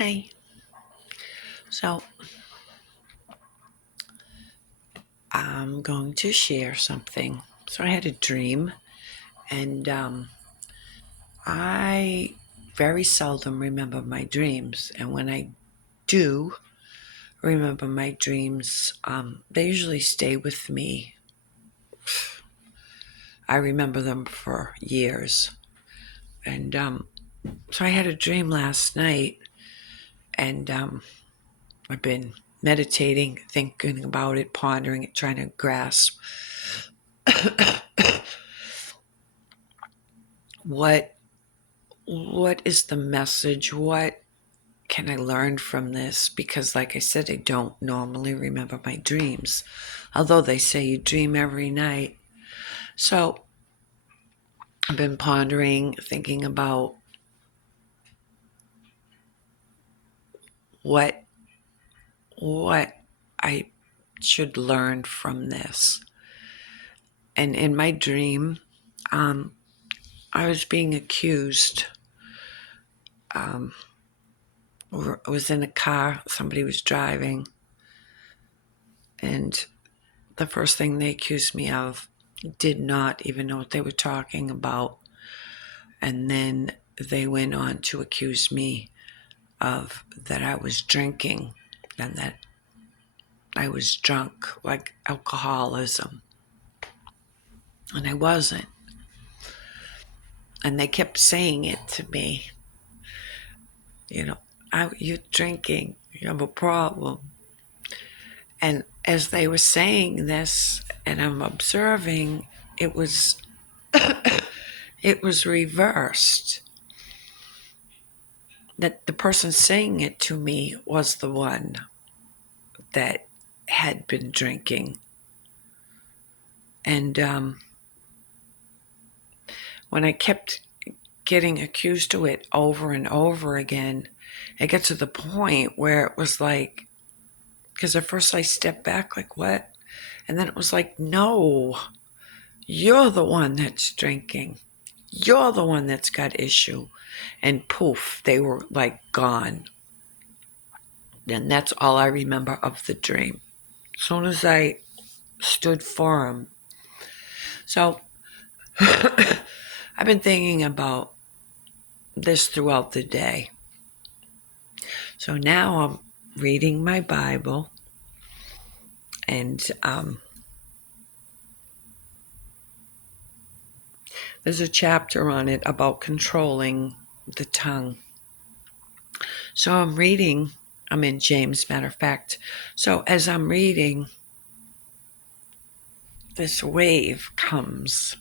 Hi. So I'm going to share something. So I had a dream, and I very seldom remember my dreams. And when I do remember my dreams, they usually stay with me. I remember them for years. And so I had a dream last night, and I've been meditating, thinking about it, pondering it, trying to grasp what is the message? What can I learn from this? Because, like I said, I don't normally remember my dreams, although they say you dream every night. So I've been pondering, thinking about what what I should learn from this. And in my dream, I was being accused. I was in a car, somebody was driving, and the first thing they accused me of, did not even know what they were talking about. And then they went on to accuse me of that I was drinking and that I was drunk, like alcoholism. And I wasn't. And they kept saying it to me. You know, you're drinking, you have a problem. And as they were saying this, and I'm observing, it was it was reversed. That the person saying it to me was the one that had been drinking. And when I kept getting accused of it over and over again, it got to the point where it was like, because at first I stepped back like, what? And then it was like, no, you're the one that's drinking. You're the one that's got issue. And poof, they were like gone. And that's all I remember of the dream. As soon as I stood for him. So I've been thinking about this throughout the day. So now I'm reading my Bible, and there's a chapter on it about controlling the tongue. So I'm in James, matter of fact. So as I'm reading, this wave comes,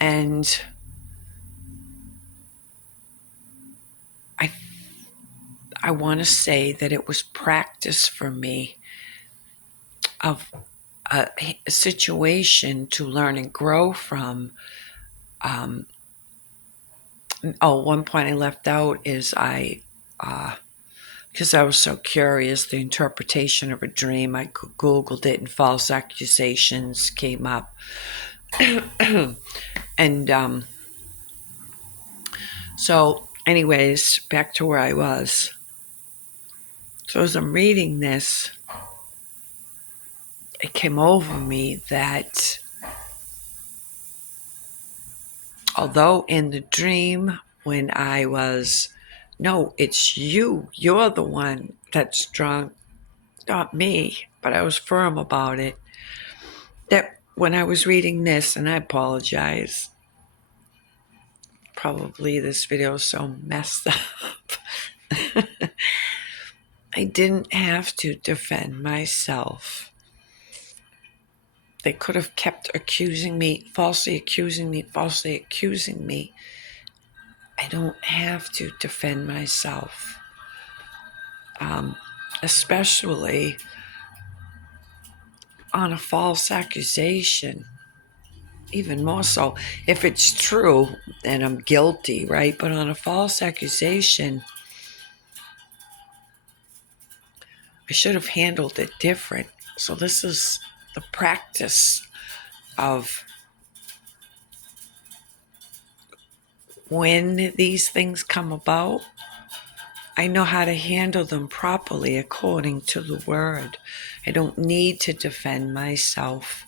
and I want to say that it was practice for me of a situation to learn and grow from. One point I left out is because I was so curious, the interpretation of a dream, I Googled it and false accusations came up. And so anyways, back to where I was. So as I'm reading this, it came over me that although in the dream when I was, no, it's you're the one that's drunk, not me, but I was firm about it, that when I was reading this, and I apologize, probably this video is so messed up. I didn't have to defend myself. They could have kept accusing me, falsely accusing me, falsely accusing me. I don't have to defend myself. Especially on a false accusation. Even more so, if it's true, then I'm guilty, right? But on a false accusation, I should have handled it different. So this is the practice of when these things come about, I know how to handle them properly according to the word. I don't need to defend myself,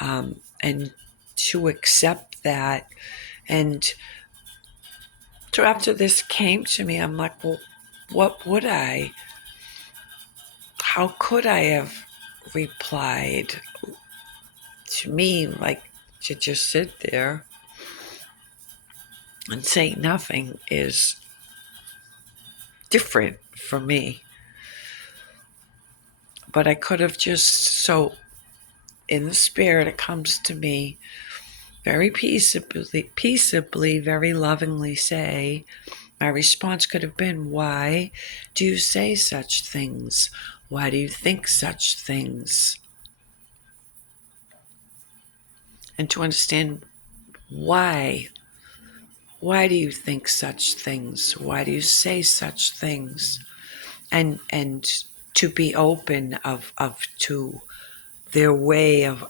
and to accept that. And so after this came to me, I'm like, well, what would I? How could I have replied? To me, like, to just sit there and say nothing is different for me. But I could have just, so in the spirit, it comes to me very peaceably, very lovingly say, my response could have been, why do you say such things? Why do you think such things? And to understand why. Why do you think such things? Why do you say such things? And to be open of to their way of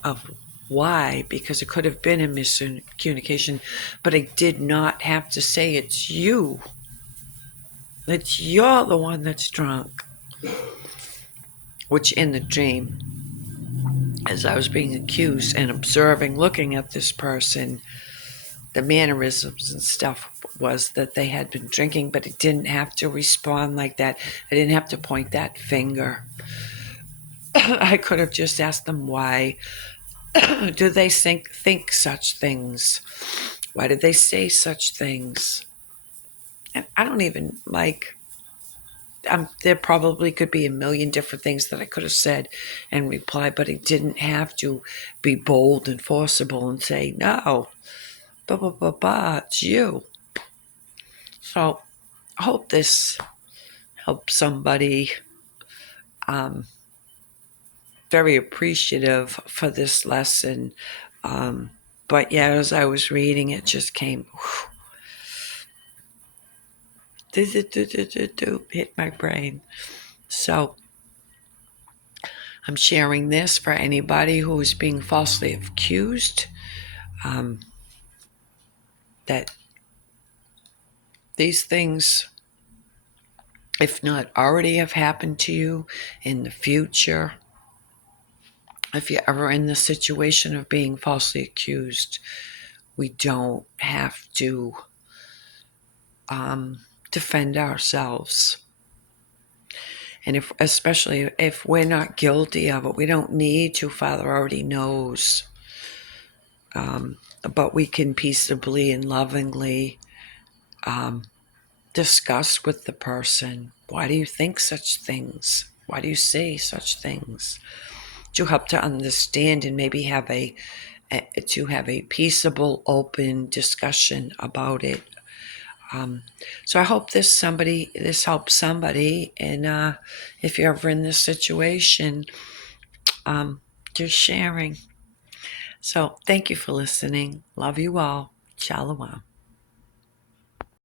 why, because it could have been a miscommunication, but I did not have to say it's you. That you're the one that's drunk. Which in the dream, as I was being accused and observing, looking at this person, the mannerisms and stuff was that they had been drinking, but it didn't have to respond like that. I didn't have to point that finger. I could have just asked them why. Do they think such things? Why did they say such things? And I don't even there probably could be a million different things that I could have said and replied, but I didn't have to be bold and forcible and say, no, it's you. So I hope this helps somebody. Very appreciative for this lesson. But yeah, as I was reading, it just came, hit my brain. So I'm sharing this for anybody who is being falsely accused, that these things, if not already have happened to you in the future, if you're ever in the situation of being falsely accused, we don't have to defend ourselves. And especially if we're not guilty of it, we don't need to. Father already knows. But we can peaceably and lovingly discuss with the person, why do you think such things? Why do you say such things? To help to understand and maybe have a peaceable, open discussion about it. So I hope this helps somebody. And if you're ever in this situation, just sharing. So thank you for listening. Love you all. Shalom.